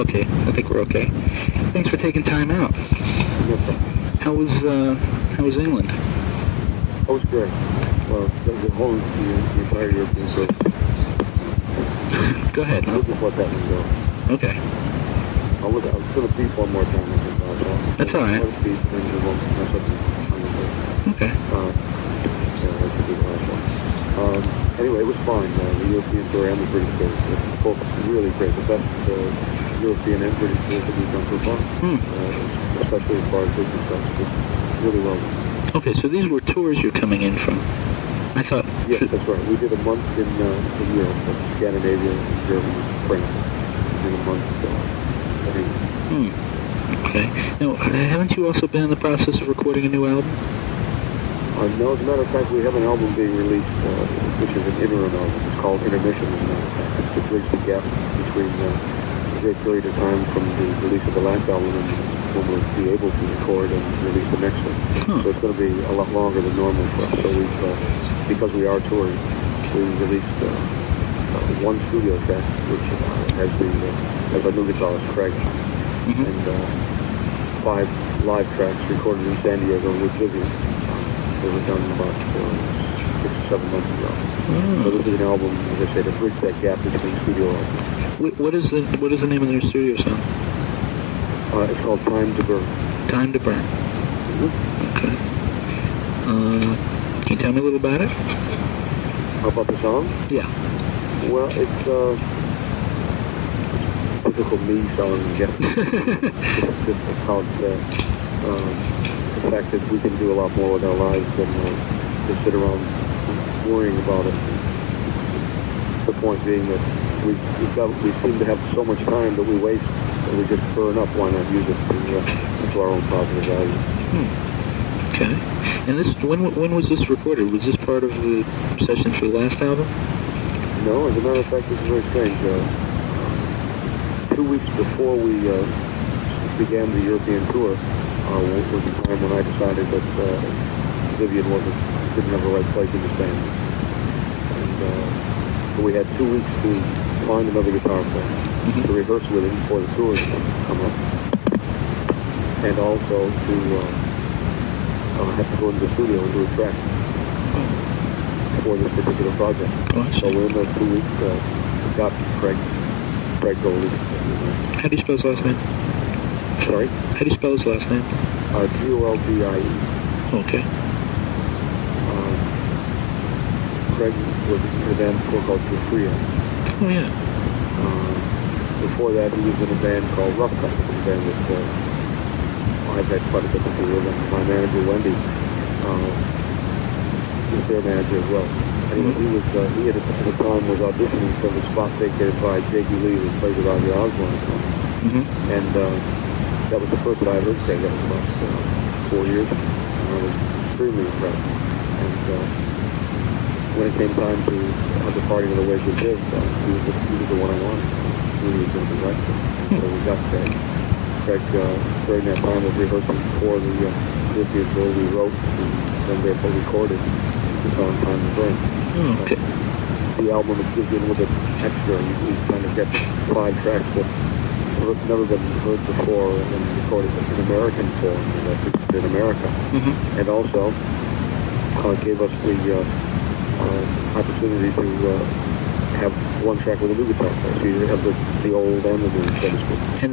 Okay, I think we're okay. Thanks for taking time out. No problem. How was England? Oh, it was great. Well, the whole the entire European group. Go ahead. We'll just let that one go. Okay. I was going to beep one more time. That's all right. Let it beep, and then we won't mess up the time. Okay. Yeah, that should be the last one. Anyway, it was fine. The European tour and the British tour. Both really great. The best European and British tours that we've done so far. Especially as far as business stuff. Just really well done. Okay, so these were tours you're coming in from. I thought... Yes, that's right. We did a month in Europe, Scandinavia, Germany, France. We did a month in England. Okay. Now, haven't you also been in the process of recording a new album? No, as a matter of fact, we have an album being released, which is an interim album. It's called Intermission, as a matter of fact. It's to bridge the gap between a great period of time from the release of the last album and when we'll be able to record and release the next one. So it's going to be a lot longer than normal for us. So we've, because we are touring, we released one studio track, which has our new guitarist, Craig, and 5 live tracks recorded in San Diego with Vivian. They were done about 6 or 7 months ago. So this is an album, as I say, to bridge that gap between studio albums. What is the name of their studio song? It's called Time to Burn. Time to Burn. Okay. Can you tell me a little about it? How about the song? Yeah. Well, it's typical me song, I guess. It's just about the fact that we can do a lot more with our lives than to sit around worrying about it. The point being that we seem to have so much time that we waste, and we just burn up. Why not use it to our own positive value? Okay. And this, when was this recorded? Was this part of the session for the last album? No, as a matter of fact, this is very strange. 2 weeks before we began the European tour was the time when I decided that Vivian didn't have the right place in the band. And so we had 2 weeks to find another guitar player, to rehearse with him before the tour come up, and also to have to go into the studio and do a track for this particular project. So within those 2 weeks, we got Craig Goldie. How do you spell his last name? Sorry? How do you spell his last name? Goldie. Okay. Craig was in a band called Jafria. Oh, yeah. Before that, he was in a band called Rough Cut, a band that I've had quite a bit to do with, and my manager, Wendy, was their manager as well. Anyway, he had at the time was auditioning for the spot vacated by Jakey Lee, who played with Ozzy Osbourne. And that was the first that I heard Craig. That was about 4 years. And I was extremely impressed. And when it came time to departing of the ways we lived, he was the one I wanted. He really was going to be right. So we got Craig. Craig, during that time, was rehearsing for the European tour. We wrote and then therefore recorded the song Time to Burn. Okay. The album is gives you a little bit extra. You kind of get 5 tracks that have never been heard before and recorded in American form, in America. And also gave us the opportunity to have one track with a new guitar player. So you have the old and the new, so to speak. And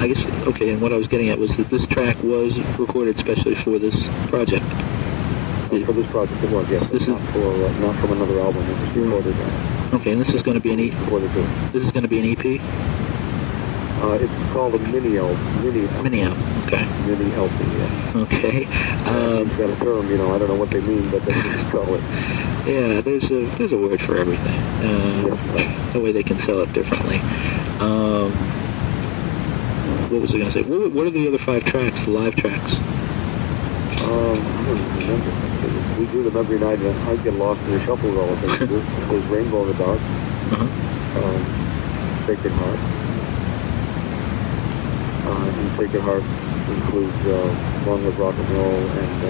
I guess, okay, and what I was getting at was that this track was recorded especially for this project. For this project, it was, yes. This is not from another album. It was recorded. Okay, and this is going to be an EP. This is going to be an EP. It's called a mini album. Mini album. Okay. Mini LP. Yeah. Okay. It's got a term, I don't know what they mean, but they just call it. Yeah, there's a word for everything. The way they can sell it differently. What was I going to say? What are the other 5 tracks, the live tracks? I don't remember. We do them every night, and I get lost in the shuffle with all of them. There's Rainbow in the Dark, Sacred Heart. And Sacred Heart includes Long Live Rock and Roll and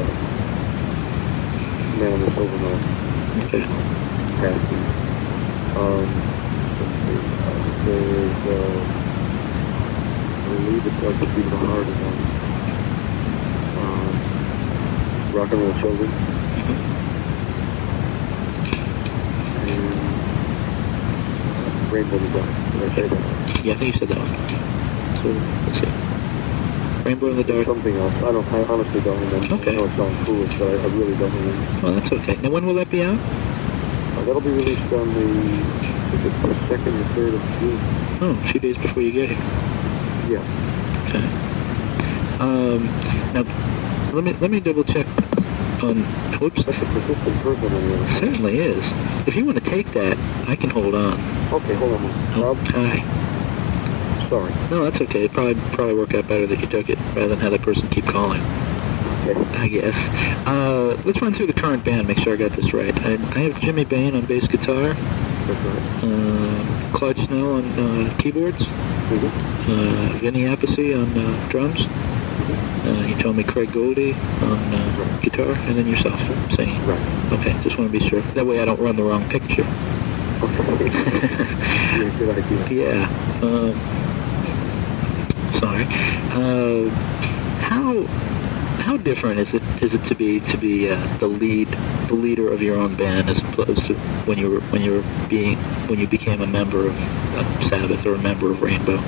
Man on the Silver Mountain. Okay. There's the Beat of the Heart, and Rock and Roll Children, and Rainbow in the Dark. Did I say that? Yeah, I think you said that one. So, let's see. Rainbow in the Dark. Something else. I honestly don't remember. Okay. I know it sounds foolish, but I really don't remember. Well, that's okay. Now, when will that be out? That'll be released on the 2nd or 3rd of June. Oh, a few days before you get here. Yeah. Okay. Now, let me double check on. Whoops. That's a persistent person anyway. Certainly is. If you want to take that, I can hold on. Okay, hold on. Oh, hi. Sorry. No, that's okay. It'd probably work out better that you took it rather than have that person keep calling. Okay. I guess. Let's run through the current band, make sure I got this right. I have Jimmy Bain on bass guitar. That's right. Clyde Snell on keyboards. Mm-hmm. Vinny Appice on drums. You told me Craig Goldie on guitar, and then yourself singing. Right. Okay, just want to be sure. That way I don't run the wrong picture. Okay. Yeah, good idea. Yeah. Sorry. How different is it to be the leader of your own band as opposed to when you became a member of Sabbath or a member of Rainbow?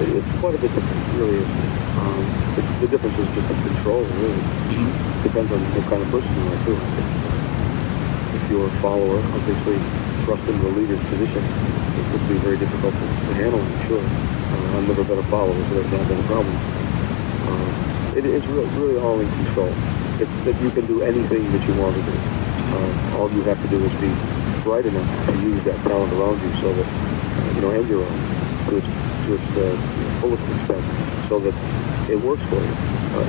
It's quite a bit different, really. The difference is just in control, really. Mm-hmm. Depends on what kind of person you are, too. If you're a follower, obviously, thrust into a leader's position, it could be very difficult to handle, I'm sure. I've never been a follower, so there's not been a problem. It's really all in control. It's that you can do anything that you want to do. All you have to do is be bright enough to use that talent around you so that, and your own, to its fullest extent, so that it works for you.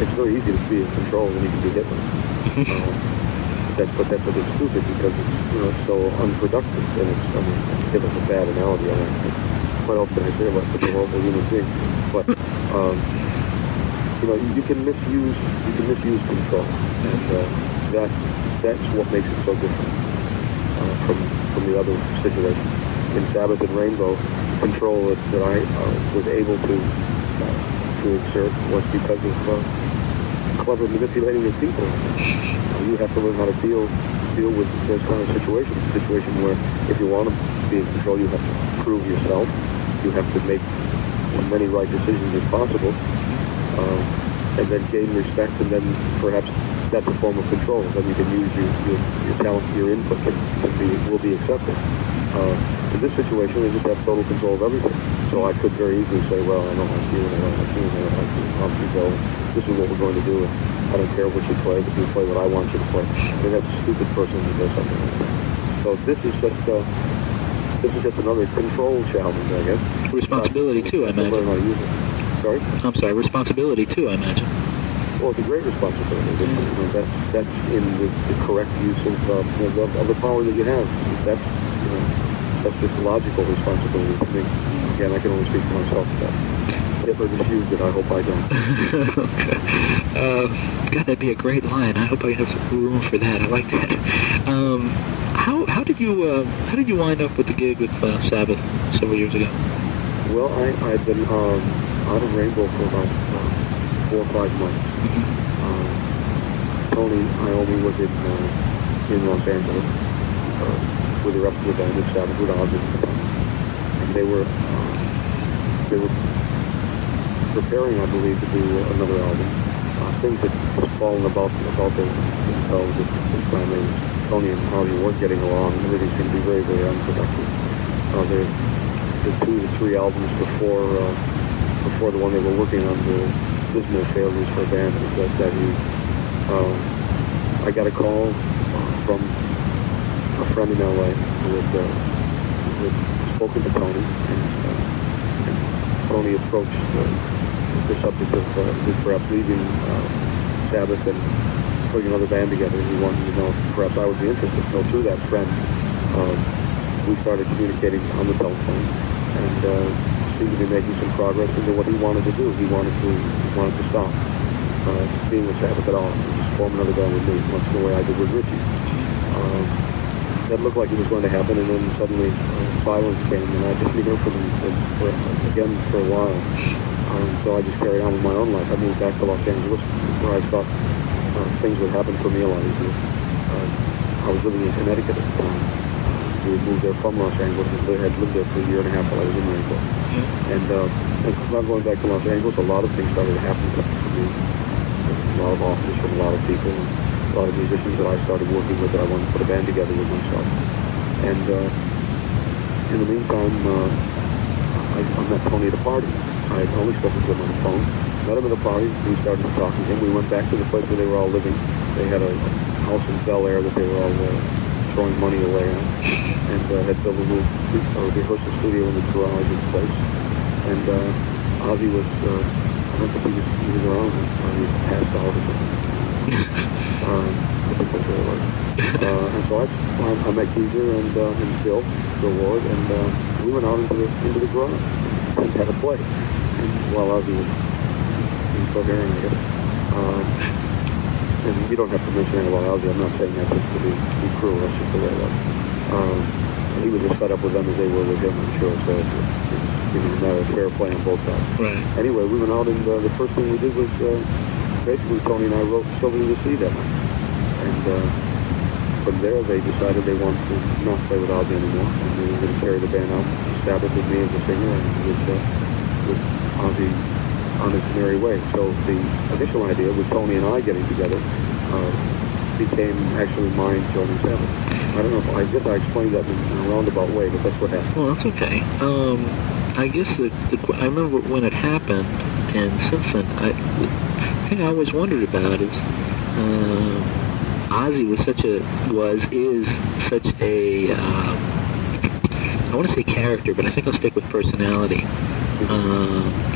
It's very easy to be in control when you can be different. But that's a bit stupid because it's so unproductive, and give us a bad analogy on it. What else can I say about such a horrible human being? But you can misuse control, and that's what makes it so different from the other situations. In Sabbath and Rainbow, control that I was able to exert was because of clever manipulating of people. You have to learn how to deal with those kind of situations. A situation where if you want to be in control, you have to prove yourself. You have to make as many right decisions as possible, and then gain respect, and then perhaps that's a form of control. Then you can use your talent, your input will be accepted. In this situation, they just have total control of everything. So I could very easily say, well, I don't like you, and I don't like you, and I don't like you. Off you go. This is what we're going to do. I don't care what you play, but you play what I want you to play. I mean, that's a stupid person who does something like that. So this is just another control challenge, I guess. Responsibility too, I imagine. Learn how to use it. Sorry? I'm sorry, responsibility too, I imagine. Well, it's a great responsibility. That's in the correct use of the power that you have. That's just logical responsibility to me. Again, I can only speak for myself, but Hitler misused it. I hope I don't. Okay. God, that'd be a great line. I hope I have some room for that. I like that. How did you wind up with the gig with Sabbath several years ago? Well, I'd been out of Rainbow for about 4 or 5 months. Tony Iommi was in Los Angeles with the rest of the band in Sabbath with Ozzy, and they were preparing, I believe, to do another album. Things had just fallen about themselves at this time. Tony and Ozzy weren't getting along, and everything seemed to be very, very unproductive. The 2 to 3 albums before the one they were working on, the dismal failures for a band that huge. I got a call from a friend in L.A. who had spoken to Tony, and Tony approached the subject of perhaps leaving Sabbath and putting another band together. He wanted to know if perhaps I would be interested. So through that friend, we started communicating on the telephone, and seemed to be making some progress into what he wanted to do. He wanted to stop being with Sabbath at all, and just form another band with me, much the way I did with Richie. That looked like it was going to happen, and then suddenly silence came, and I didn't hear from him again for a while. So I just carried on with my own life. I moved back to Los Angeles, where I thought things would happen for me a lot easier. I was living in Connecticut at the time. We had moved there from Los Angeles and had lived there for a year and a half while I was in Mexico. And while going back to Los Angeles, a lot of things started to happen for me. A lot of offers from a lot of people, and a lot of musicians that I started working with that I wanted to put a band together with myself. And in the meantime, I met Tony at a party. I had only spoken to him on the phone. Met him at a party. We started talking to him. We went back to the place where they were all living. They had a house in Bel Air that they were all throwing money away on, and had built a little rehearsal studio in the garage of the place. And Ozzy was, I don't think he was around. He was passed out or something. I think that's what it was. And so I met Geezer and Bill Ward, and we went out into the garage and had a play. And while Ozzy was incoherent, I guess. And you don't have to mention anything about Ozzy. I'm not saying that just to be cruel. That's just the way it was. He was as fed up with them as they were with him, I'm sure. So it was a matter of fair play on both sides. Right. Anyway, we went out, and the first thing we did was basically Tony and I wrote Sylvia to See that night. And from there, they decided they wanted to not play with Ozzy anymore, and they were going to carry the band out. Sabbath with me as a singer, and with Ozzy on its merry way. So the initial idea with Tony and I getting together became actually mine joining Sabbath. I don't know if I guess I explained that in a roundabout way, but that's what happened. Well, that's okay. I guess I remember when it happened, and since then, the thing I always wondered about is Ozzy is such a I want to say character, but I think I'll stick with personality.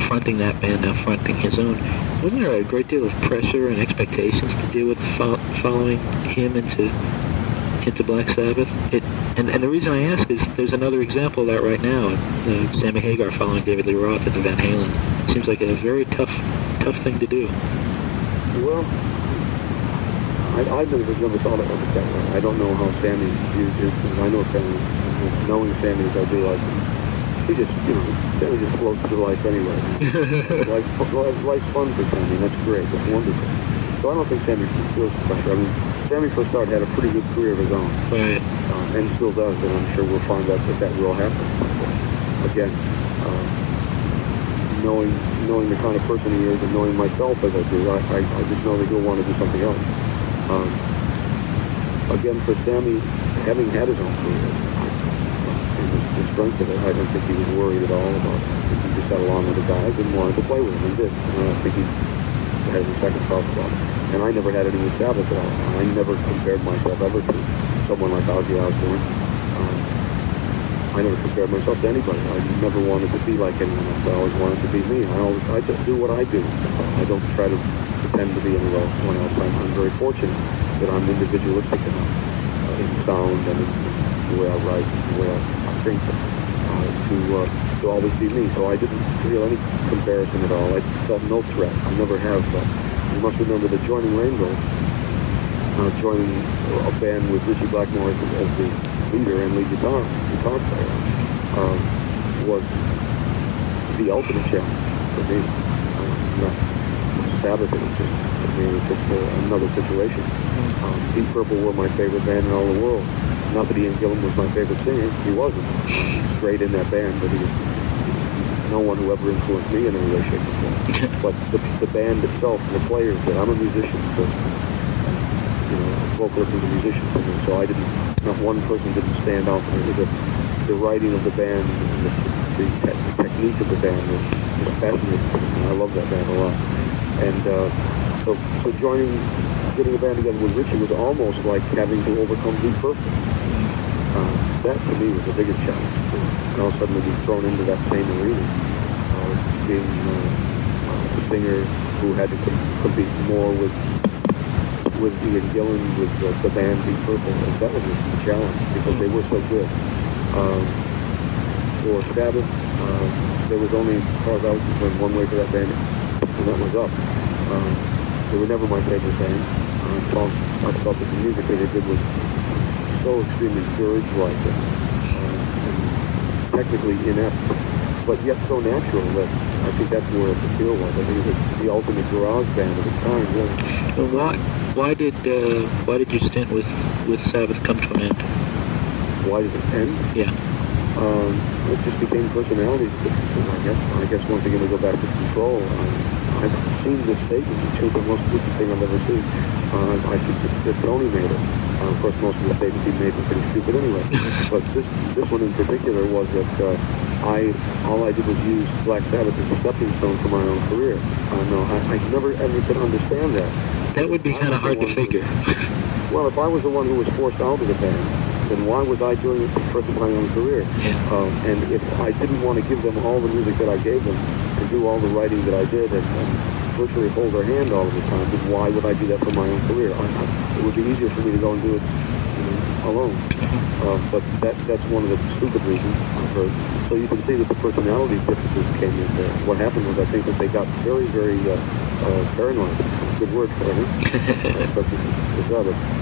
Fronting that band, now fronting his own. Wasn't there a great deal of pressure and expectations to deal with following him into Black Sabbath? And the reason I ask is there's another example of that right now. Sammy Hagar following David Lee Roth into Van Halen. It seems like a very tough thing to do. Well, I've never thought of it that way. I don't know how Sammy views it. I know Sammy, knowing Sammy as I do, he just, Sammy just floats through life anyway. Life's fun for Sammy, and that's great. That's wonderful. So I don't think Sammy feels pressure. I mean, Sammy for a start had a pretty good career of his own. Right. And still does, and I'm sure we'll find out that will happen. Again, knowing the kind of person he is and knowing myself as I do, I just know that he'll want to do something else. Again, for Sammy, having had his own career, and the strength of it, I don't think he was worried at all about it. He just got along with the guys and wanted to play with them, and did. And I don't think he had a second thought about it. And I never had any with Sabbath at all. I never compared myself ever to someone like Ozzy Osbourne. I never compared myself to anybody. I never wanted to be like anyone else. I always wanted to be me. I just do what I do. I don't try to pretend to be anyone else. I'm very fortunate that I'm individualistic enough in sound and in the way I write and the way I think to always be me. So I didn't feel any comparison at all. I felt no threat. I never have. You must remember that joining Rainbow, joining a band with Richie Blackmore as the leader and lead guitar player, was the ultimate challenge for me. Sabbath, it was just, for me, it was just another situation. Deep Purple were my favorite band in all the world. Not that Ian Gillan was my favorite singer. He wasn't. He was great in that band, but he was no one who ever influenced me in any way, shape, or form. But the band itself, the players, I'm a musician, so, vocalist is a musician for me, so not one person didn't stand out for me. The writing of the band, and the technique of the band was fascinating to me. I love that band a lot. And so getting a band together with Richie was almost like having to overcome Deep Purple. That to me was the biggest challenge. And all of a sudden be thrown into that same arena, being a singer who had to compete more with Ian Gillan, with the band Deep Purple. And that was a challenge because they were so good. For Sabbath, there was only, as far as I was concerned, one way for that band, and that was up. They were never my favorite band. I felt that the music that they did was so extremely dirge-like and technically inept, but yet so natural that I I think that's where the appeal was. I think it was the ultimate garage band of its time, really. Well, why did your stint with Sabbath come to an end? Why did it end? Yeah. It just became personality differences, I guess once again we go back to control. I've seen this statement. It's the most stupid thing I've ever seen. I think that Tony made it. Of course, most of the statements he made were pretty stupid anyway. But this one in particular was that all I did was use Black Sabbath as a stepping stone for my own career. I never ever could understand that. That would be kind of hard to figure. Well, if I was the one who was forced out of the band, then why was I doing it for my own career? Yeah. And if I didn't want to give them all the music that I gave them, and do all the writing that I did, and virtually hold their hand all of the time, then why would I do that for my own career? It would be easier for me to go and do it alone. But that's one of the stupid reasons I've heard. So you can see that the personality differences came in there. What happened was I think that they got very, very paranoid. Good word for it.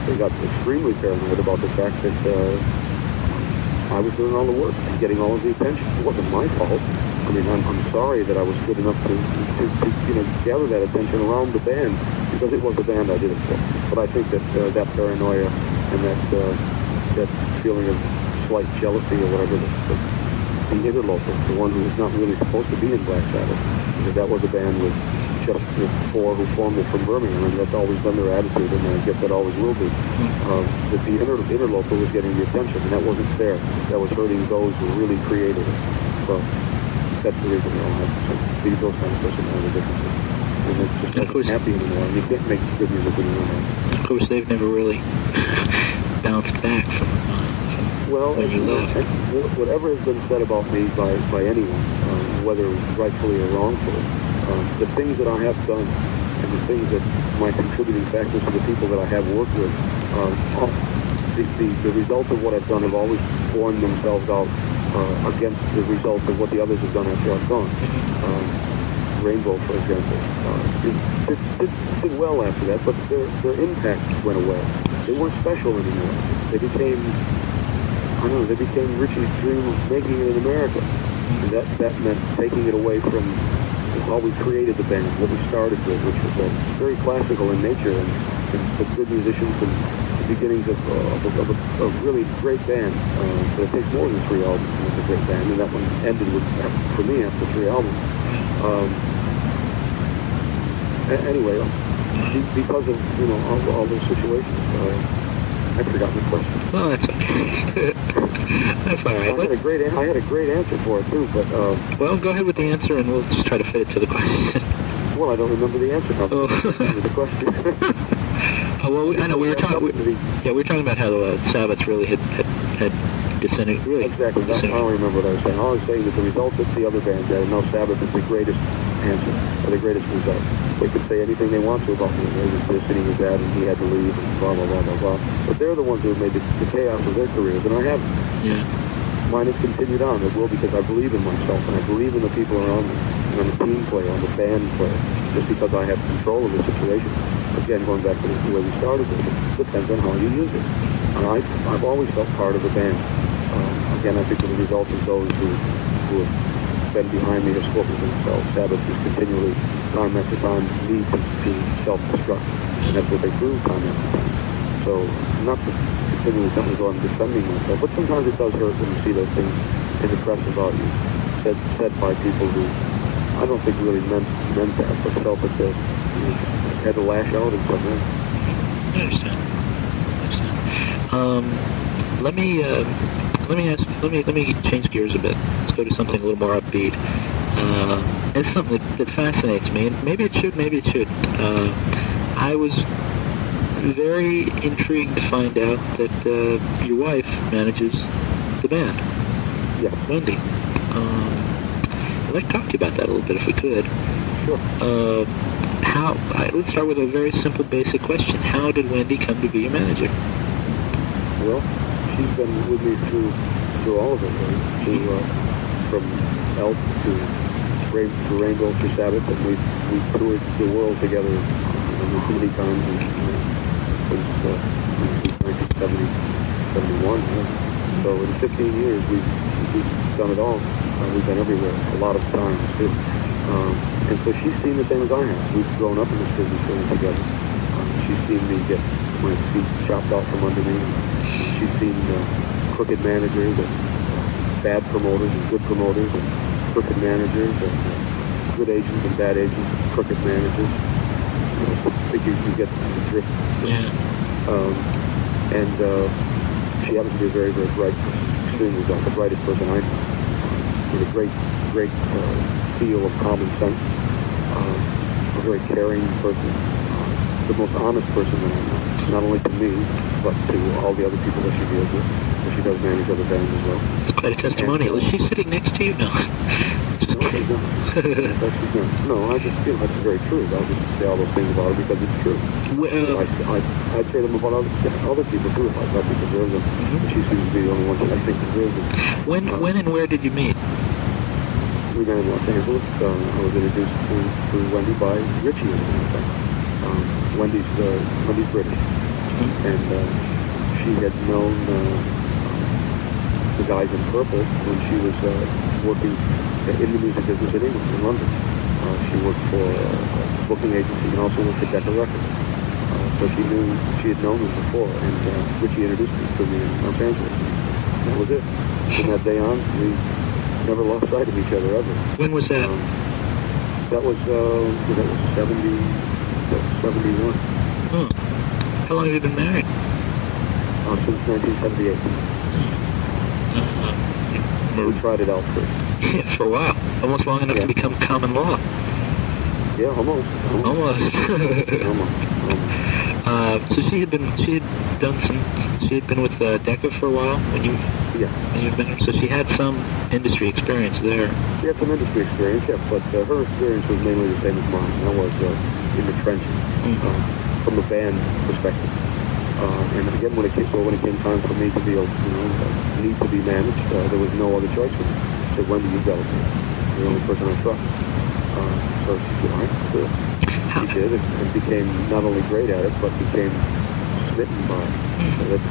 They got extremely paranoid about the fact that I was doing all the work and getting all of the attention. It wasn't my fault. I mean, I'm sorry that I was good enough to gather that attention around the band, because it was the band I did it for. But I think that that paranoia and that feeling of slight jealousy or whatever, the interloper, the one who was not really supposed to be in Black Sabbath, because that was a band with just the four who formed it from Birmingham, and that's always been their attitude, and I guess that always will be. That the interloper was getting the attention, and that wasn't fair. That was hurting those who really created it. So that's the reason they all have those kind of personality differences. And it's just not happy anymore. You can't make good music when you're not. Of course, they've never really bounced back from when you left. Whatever has been said about me by anyone, whether rightfully or wrongfully, the things that I have done and the things that my contributing factors to the people that I have worked with, the results of what I've done have always borne themselves out against the results of what the others have done after I've gone. Rainbow, for example, did well after that, but their impact went away. They weren't special anymore. They became Richie's dream of making it in America. And that meant taking it away from how we created the band, what we started with, which was very classical in nature, and the good musicians and the beginnings of a really great band. But it takes more than 3 albums to make a great band, and that one ended with, for me, after 3 albums. Anyway, because of all those situations, I've forgotten the question. Well, that's okay. That's all right. I had a great answer for it too, but well, go ahead with the answer, and we'll just try to fit it to the question. Well, I don't remember the answer now. The question. Well, I know we were talking. We were talking about how Sabbath really had descended. Really, exactly. That's how I remember what I was saying. I was saying that the results that the other bands had, and now Sabbath is the greatest answer, or the greatest result. They could say anything they want to about me. Their city was bad, and he had to leave, and blah blah blah blah blah. But they're the ones who have made the chaos of their careers, and I haven't. Yeah. Mine has continued on. It will, because I believe in myself, and I believe in the people around me. And I'm a team player, I'm a band player, just because I have control of the situation. Again, going back to the way we started this, it depends on how you use it. And I've always felt part of the band. Again, I think that the result of those who have been behind me have spoken for themselves. Sabbath is continually, time after time, need to self-destruct. And that's what they prove time after time. So, not to continually go on defending myself, but sometimes it does hurt when you see those things in the press about you, said by people who I don't think really meant that, but felt that they had to lash out in some way. I understand. Let me change gears a bit. Let's go to something a little more upbeat. It's something that fascinates me, and maybe it should. I was very intrigued to find out that your wife manages the band. Yeah. Wendy. I'd like to talk to you about that a little bit if we could. Sure. Let's start with a very simple, basic question. How did Wendy come to be your manager? Well, she's been with me through all of it, right? From Elk to Rainbow to Sabbath, and we've toured the world together so many times since 1970, 71. Yeah. So in 15 years, we've done it all. We've been everywhere, a lot of times too. And so she's seen the same as I have. We've grown up in this business together. She's seen me get my feet chopped out from under me. She's seen crooked managers and bad promoters and good promoters and crooked managers and good agents and bad agents and crooked managers. I think you get the drift. Yeah. And she happens to be a very, very bright person, extremely bright, the brightest person I know, with a great feel of common sense, a very caring person, the most honest person that I know, not only to me, but to all the other people that she deals with. And she does manage other bands as well. It's quite a testimonial. Is she sitting next to you? No. No, she's not. She's not. No, I just feel that's very true. I'll just say all those things about her because it's true. Well, I'd say them about other people too if I thought they deserve them. But she seems to be the only one that I think deserves them. when and where did you meet? We met in Los Angeles. I was introduced to Wendy by Richie, as a matter of fact. Wendy's British, and she had known the guys in Purple when she was working in the music business in England, in London. She worked for a booking agency and also worked for Decca Records. So she had known them before, and Richie introduced me to me in Los Angeles. And that was it. From that day on, we never lost sight of each other ever. When was that? That was 71. Hmm. How long have you been married? Since 1978. We tried it out first. Yeah, for a while. Almost long enough to become common law. Yeah, almost. Almost. So she had been with Decca for a while when you've been. So she had some industry experience there. She had some industry experience, yeah, but her experience was mainly the same as mine. That was in the trenches, from a band perspective. And again, when it came time for me to be, need to be managed, there was no other choice for me. I said, Wendy, you got it. You're the only person I trust. So she said, all right, do it. She did, and became not only great at it, but became smitten by it. So that's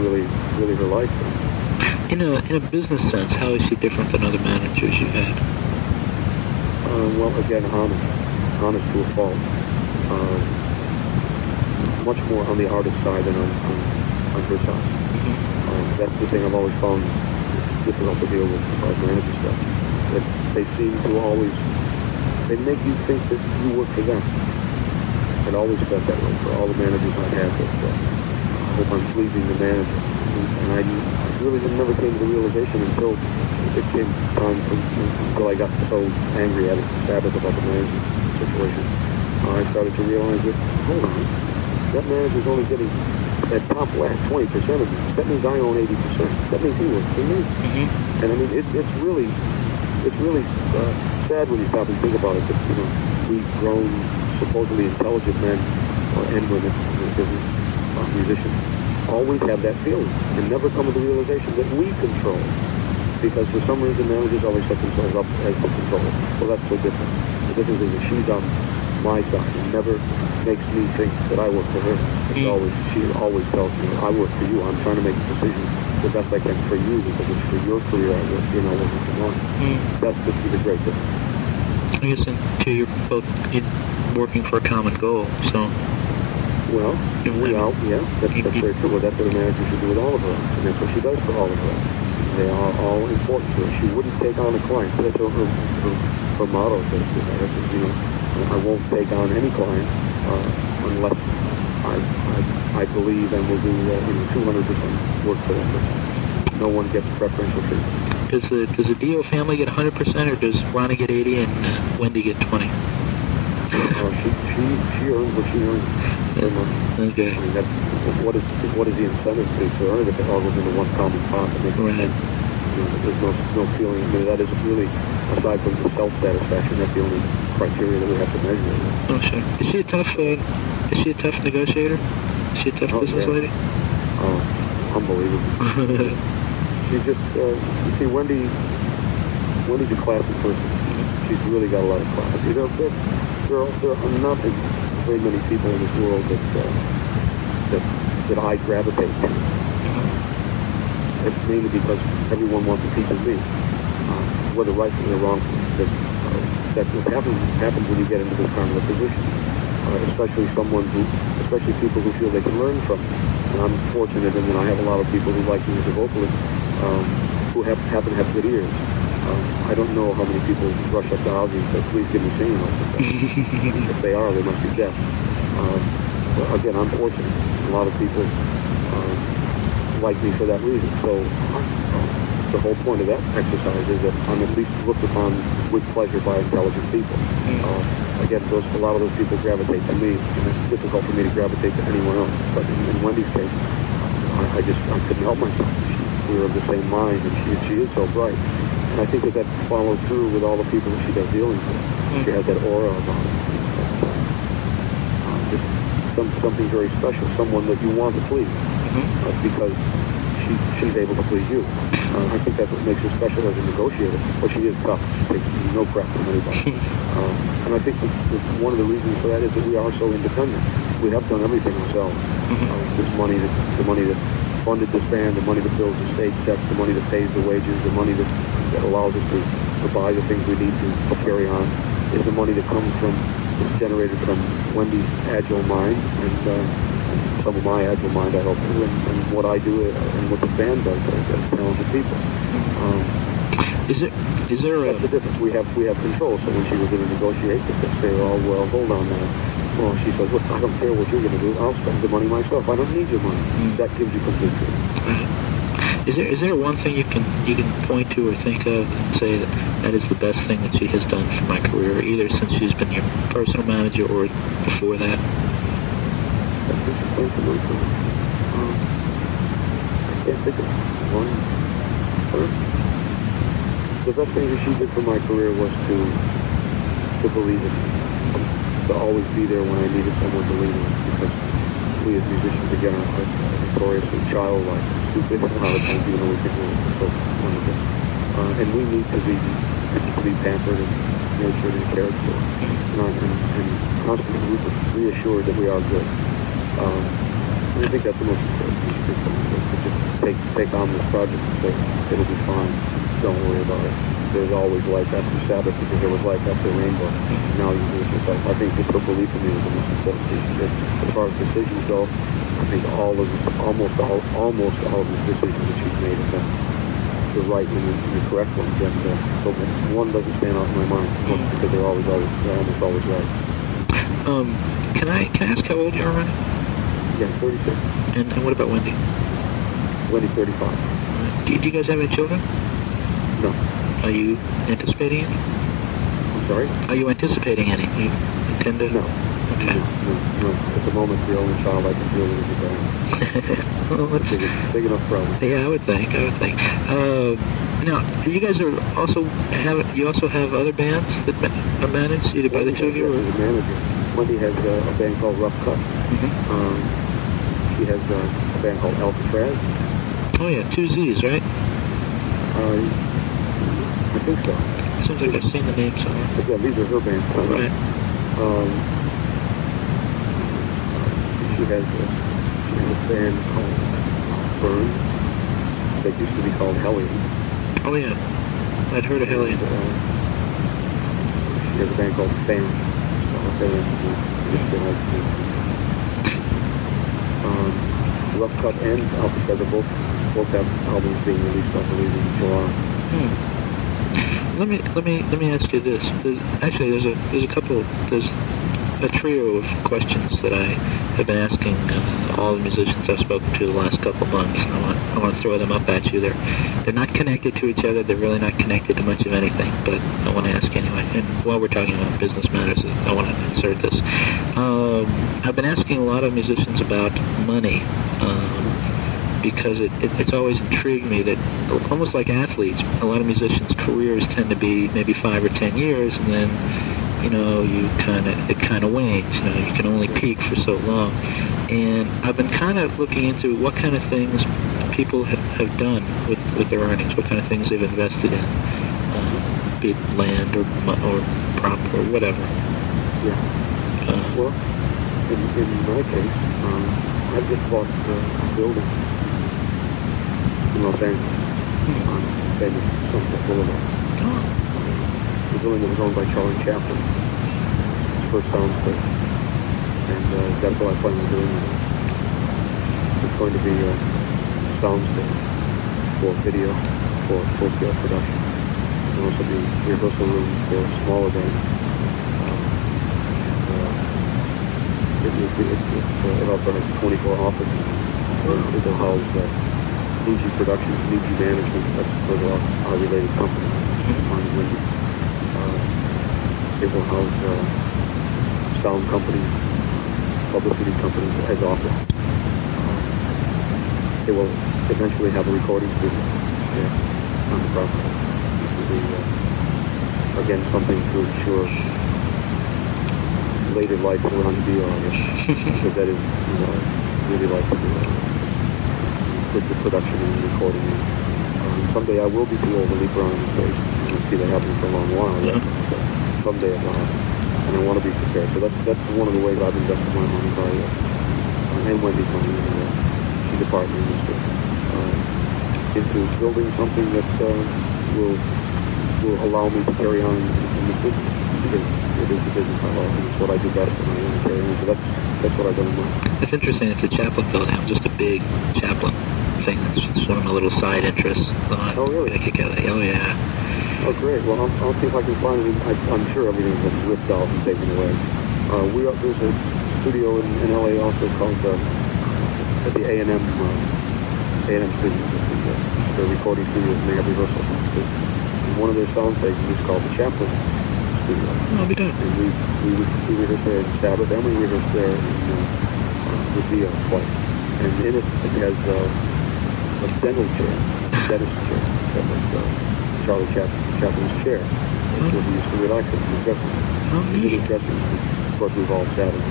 really, really her life. In a business sense, how is she different than other managers you've had? Well, again, honest to a fault. Much more on the artist side than on her side. That's the thing I've always found difficult to deal with about manager stuff. That they seem to always, they make you think that you work for them. It always felt that way for all the managers I had. That I hope I'm pleasing the manager. And I really never came to the realization until it came time until I got so angry at Sabbath about the management situation. I started to realize that, hold on, that manager's only getting at top whack 20% of me. That means I own 80%. That means he works for me. And I mean, it's really sad when you stop and think about it. That we've grown supposedly intelligent men and women in the business, musicians, always have that feeling and never come to the realization that we control. Because for some reason, managers always set themselves up as the controller. Well, that's so different. The difference is that she's on my side and never makes me think that I work for her. She always tells me, I work for you. I'm trying to make a decision the best I can for you because it's for your career I work. You're not working for mine. That's the great difference. I guess you're both working for a common goal, so... Well, that's very true. Well, that's what a manager should do with all of her. And that's what she does for all of her. They are all important to her. She wouldn't take on a client. That's her motto. I won't take on any client unless I believe and will do 200% work for them. No one gets preferential treatment. Does the Dio family get 100%, or does Ronnie get 80 and Wendy get 20? She earns what she earns. Okay. I mean, what is the incentive to earn it if it all goes into one common pot? There's no feeling. I mean, that is really, aside from the self-satisfaction, that's the only criteria that we have to measure. Oh, sure. Is she a tough negotiator? Is she a tough business lady? Oh, unbelievable. She's just, you see, Wendy's a classy person. She's really got a lot of class. There are not very many people in this world that I gravitate to. It's mainly because everyone wants a piece of me. Whether rightfully or wrongfully, that's what happens when you get into this kind of a position. Especially people who feel they can learn from it. And I'm fortunate in that I have a lot of people who like me as a vocalist, who happen to have good ears. I don't know how many people rush up to Ozzy and say, please give me singing lessons. If they are, they must be deaf. Again, I'm fortunate. A lot of people like me for that reason. So the whole point of that exercise is that I'm at least looked upon with pleasure by intelligent people. Again, a lot of those people gravitate to me, and it's difficult for me to gravitate to anyone else. But in Wendy's case, I couldn't help myself. We were of the same mind, and she is so bright. And I think that follows through with all the people that she does dealings with. She has that aura about her. Just something very special, someone that you want to please, because she's able to please you. I think that's what makes her special as a negotiator. But she is tough. She takes no crap from anybody. And I think one of the reasons for that is that we are so independent. We have done everything ourselves. The money that funded this band, the money that builds the stage sets, the money that pays the wages, the money that allows us to buy the things we need to carry on, is the money that comes from, is generated from Wendy's agile mind and some of my agile mind, I hope, and what I do and what the band does as talented people. Is there that's the difference. We have control. So when she was going to negotiate, they say, "Oh well, hold on now." Well, she says, "Look, I don't care what you're going to do. I'll spend the money myself. I don't need your money." That gives you complete freedom. Is there one thing you can point to or think of and say that is the best thing that she has done for my career, either since she's been your personal manager or before that? I can't think of one. The best thing that she did for my career was to believe in me, to always be there when I needed someone to lean on, because we as musicians, again, are notoriously childlike, stupid a lot of times, even though we think we're so wonderful. And we need to be pampered and nurtured and cared for, and constantly reassured that we are good. And I think that's the most important piece to just take on this project and say, it'll be fine, don't worry about it. There's always life after Sabbath, because there was life after Rainbow. Now you do it yourself. I think just her belief in me is the most important piece. As far as decisions go, I think almost all of the decisions that she's made have been the right and the correct ones. And so one doesn't stand out in my mind, because they're almost always right. Can I ask how old you are, Ronnie? Yeah, 36. And what about Wendy? Wendy, 35. Do you guys have any children? No. Are you anticipating any? I'm sorry? Are you anticipating any? You intend to? No. Okay. No. At the moment, the only child I can deal with is a band. Well, that's big enough problem. Yeah, I would think. Now, you guys are you also have other bands that are managed either by the two of you or? The manager. Wendy has a band called Rough Cut. She has a band called Alcatraz. Oh yeah, 2 Z's, right? I think so. Seems like I've seen the name somewhere. But yeah, these are her bands. Right. She has a band called Burn that used to be called Hellion. Oh yeah, I'd heard of Hellion. She has a band called Fan. Rough Cut and Alcatraz both have albums being released, I believe, in July. Let me ask you this. There's a trio of questions that I have been asking all the musicians I've spoken to the last couple of months. I want to throw them up at you. They're not connected to each other. They're really not connected to much of anything, but I want to ask anyway. And while we're talking about business matters, I want to insert this. I've been asking a lot of musicians about money, because it's always intrigued me that, almost like athletes, a lot of musicians' careers tend to be maybe 5 or 10 years, and then it kind of wanes. You can only peak for so long. And I've been kind of looking into what kind of things people have done with their earnings, what kind of things they've invested in, be it land or prop or whatever. Yeah. Well, in my case, I just bought a building in Los Angeles on famous Sunset Boulevard. building that was owned by Charlie Chaplin, his first soundstage. And that's what I plan on doing. It's going to be a soundstage for video, for full-scale production. There'll also be rehearsal rooms for smaller bands. It'll also have 24 offices. It'll house Fuji Productions, Fuji Management, that's sort of our related company on Wendy. It will house sound companies, publicity companies, as office. It will eventually have a recording studio on the property. This will be, again, something to ensure later life for Ronnie Dio, I guess, because that is, really like the production and recording. Someday I will be too old to leap around the stage. You'll see that happening for a long while. Yeah. So someday it will happen. And I want to be prepared. So that's one of the ways I've invested my money by, and Wendy's money, she's a partner in this, into building something that will allow me to carry on in this business. Because it is the business I love, and it's what I do best, and I want to carry on. So that's what I've done in mind. It's interesting. It's a Chaplin building, just a big Chaplin thing. It's just one of my little side interests. Oh, really? Oh, yeah. Oh, great. Well, I'll see if I can find it. I'm sure everything's been ripped out and taken away. There's a studio in L.A. also called at the A&M Studios, the recording studios, and they have rehearsal rooms. One of their sound stages is called the Chaplin Studio. I'll be done. And we rehearsed there in Sabbath, and we rehearsed there in Dio twice. And in it has a dental chair, a dentist chair, that was Charlie Chaplin's chair. That's what he used to relax in his dressing room. In his dressing room. Of course, we've all sat in it.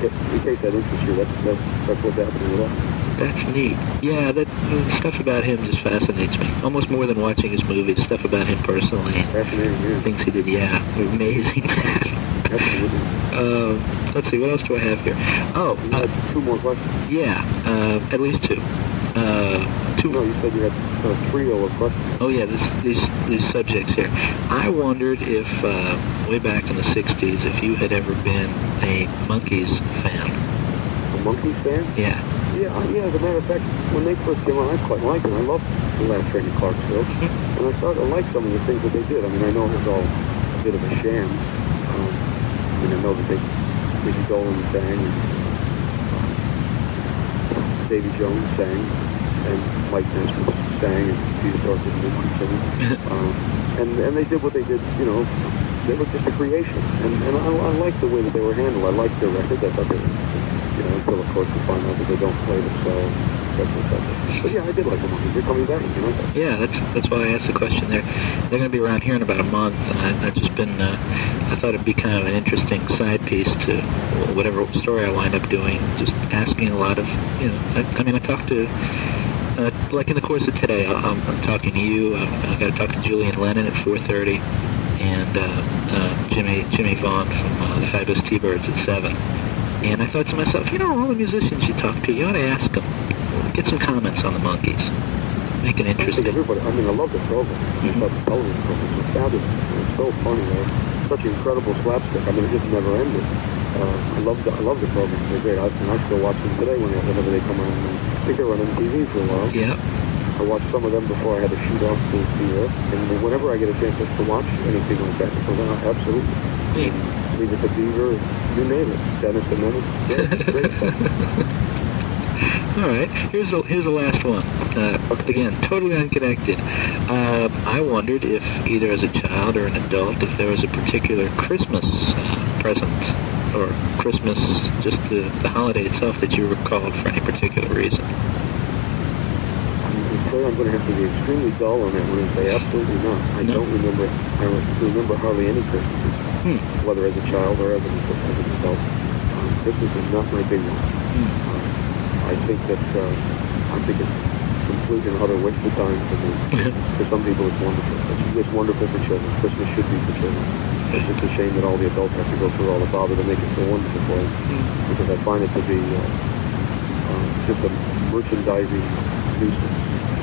So, in case that interests you, that's what's happening with us. That's neat. Yeah, that stuff about him just fascinates me. Almost more than watching his movies. Stuff about him personally. Fascinating, yeah. Things he did, yeah. Amazing. Absolutely. Let's see, what else do I have here? Oh. You had two more questions. Yeah, at least two. Two. No, you said you had a trio of questions. Oh, yeah, these subjects here. I wondered if, way back in the 60s, if you had ever been a Monkees fan. A Monkees fan? Yeah. Yeah, as a matter of fact, when they first came out, I quite liked them. I loved The Last Train to Clarksville, and I started to like some of the things that they did. I mean, I know it was all a bit of a sham. I know that Mickey Dolenz sang, and Davy Jones sang, and Mike Nesmith sang, and Peter Tork and sang. And they did what they did, they were just a creation. And I liked the way that they were handled. I liked their records. I thought they were, until of course we find out that they don't play themselves, etc. But yeah, I did like the Monkees. They're coming back, Yeah, that's why I asked the question. They're going to be around here in about a month, and I've just been, I thought it'd be kind of an interesting side piece to whatever story I wind up doing, just asking a lot of, I talked to, like in the course of today, I'm talking to you, I've got to talk to Julian Lennon at 4:30, and Jimmy Vaughn from the Fabulous T-Birds at 7. And I thought to myself, all the musicians you talk to, you ought to ask them. Get some comments on the Monkees. Make it interesting. I love the program. I thought the television program was fabulous. It was so funny. Such incredible slapstick. It just never ended. I love the program. They're great. I still watch them today whenever they come on. I think they run on TV for a while. Yeah. I watched some of them before I had to shoot off to the air. And whenever I get a chance to watch anything like that, it goes on, absolutely. Neat. Leave it to Beaver, you name it. Dennis and Menace. Yeah, great stuff. All right, here's the last one. Again, totally unconnected. I wondered if either as a child or an adult, if there was a particular Christmas present or Christmas, just the holiday itself that you recalled for any particular reason. I'm going to have to be extremely dull on that one and say absolutely not. I don't remember. I remember hardly any Christmases, whether as a child or as an adult. Christmas is not my big one. I think it's complete and utter waste of time for me. For some people, it's wonderful. It's wonderful for children. Christmas should be for children. It's just a shame that all the adults have to go through all the bother to make it so wonderful for them. Because I find it to be just a merchandising nuisance.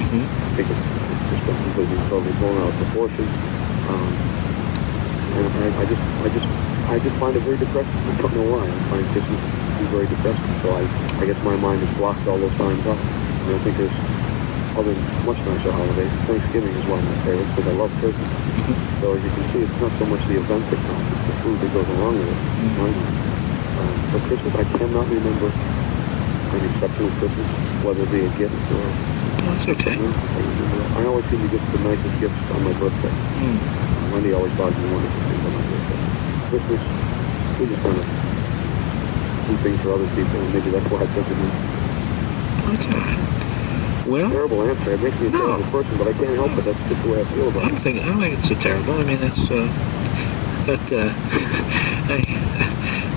I think it's just completely totally blown out of proportion. And I just find it very depressing. I don't know why. I find Christmas to be very depressing. So I guess my mind has blocked all those times up. And I think there's other much nicer holidays. Thanksgiving is one of my favorites because I love turkey. So as you can see, it's not so much the event that counts, it's the food that goes along with it. For Christmas, I cannot remember an exceptional Christmas, whether it be a gift or... Oh, that's okay. I always seem to get the nicest gifts on my birthday. Monday always buys me wonderful things on my birthday. Christmas, we just kind of do things for other people, and maybe that's why I took it in. That's all right. Well, terrible answer. It makes me a terrible person, but I can't help it. That's just the way I feel about it. I don't think it's so terrible. I mean, it's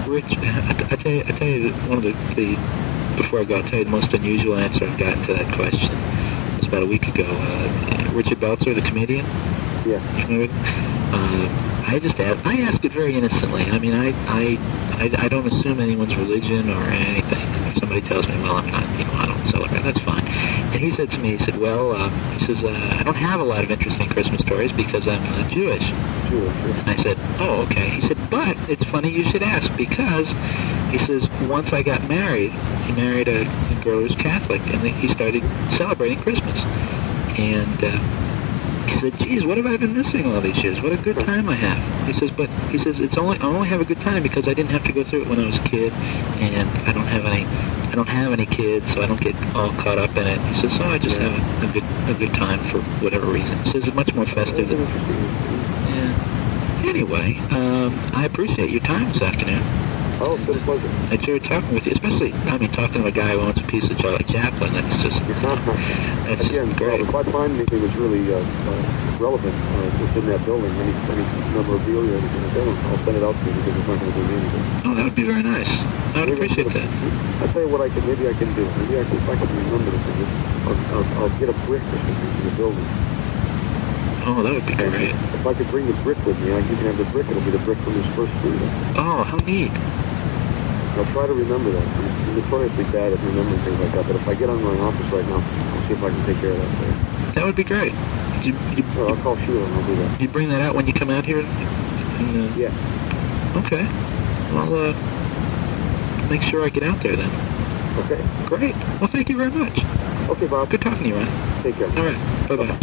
Rich, I tell you that one of the before I go, I'll tell you the most unusual answer I've gotten to that question. It was about a week ago. Richard Belzer, the comedian. Yeah. I ask it very innocently. I mean, I don't assume anyone's religion or anything. If somebody tells me, well, I'm not, I don't celebrate, that's fine. And he said to me, he said, well, I don't have a lot of interesting Christmas stories because I'm Jewish. And I said, oh, okay. He said, but it's funny you should ask because, he says, once I got married, he married a girl who's Catholic, and he started celebrating Christmas. And he said, geez, what have I been missing all these years? What a good time I have. He says, but he says, I only have a good time because I didn't have to go through it when I was a kid, and I don't have any kids, so I don't get all caught up in it. He says, so I just have a good time for whatever reason. He says it's much more festive than... Yeah. Anyway, I appreciate your time this afternoon. Oh, it's been a pleasure. I enjoyed talking with you, especially, talking to a guy who owns a piece of Charlie Chaplin. That's just great. If I find anything that's really relevant within that building, any memorabilia or anything, I'll send it out to you because it's not going to do me anything. Oh, that would be very nice. I would appreciate that. I'll tell you what maybe I can do. Maybe if I can remember this, I'll get a brick or something in the building. Oh, that would be great. If I could bring the brick with me, you can have the brick. It'll be the brick from his first studio. Oh, how neat. I'll try to remember that. I'm notoriously bad at remembering things like that, but if I get on my office right now, I'll see if I can take care of that for you. That would be great. I'll call Sheila and I'll do that. You bring that out when you come out here? Yeah. Okay. Well, make sure I get out there then. Okay. Great. Well, thank you very much. Okay, Bob. Good talking to you, man. Take care. All right. Bye-bye.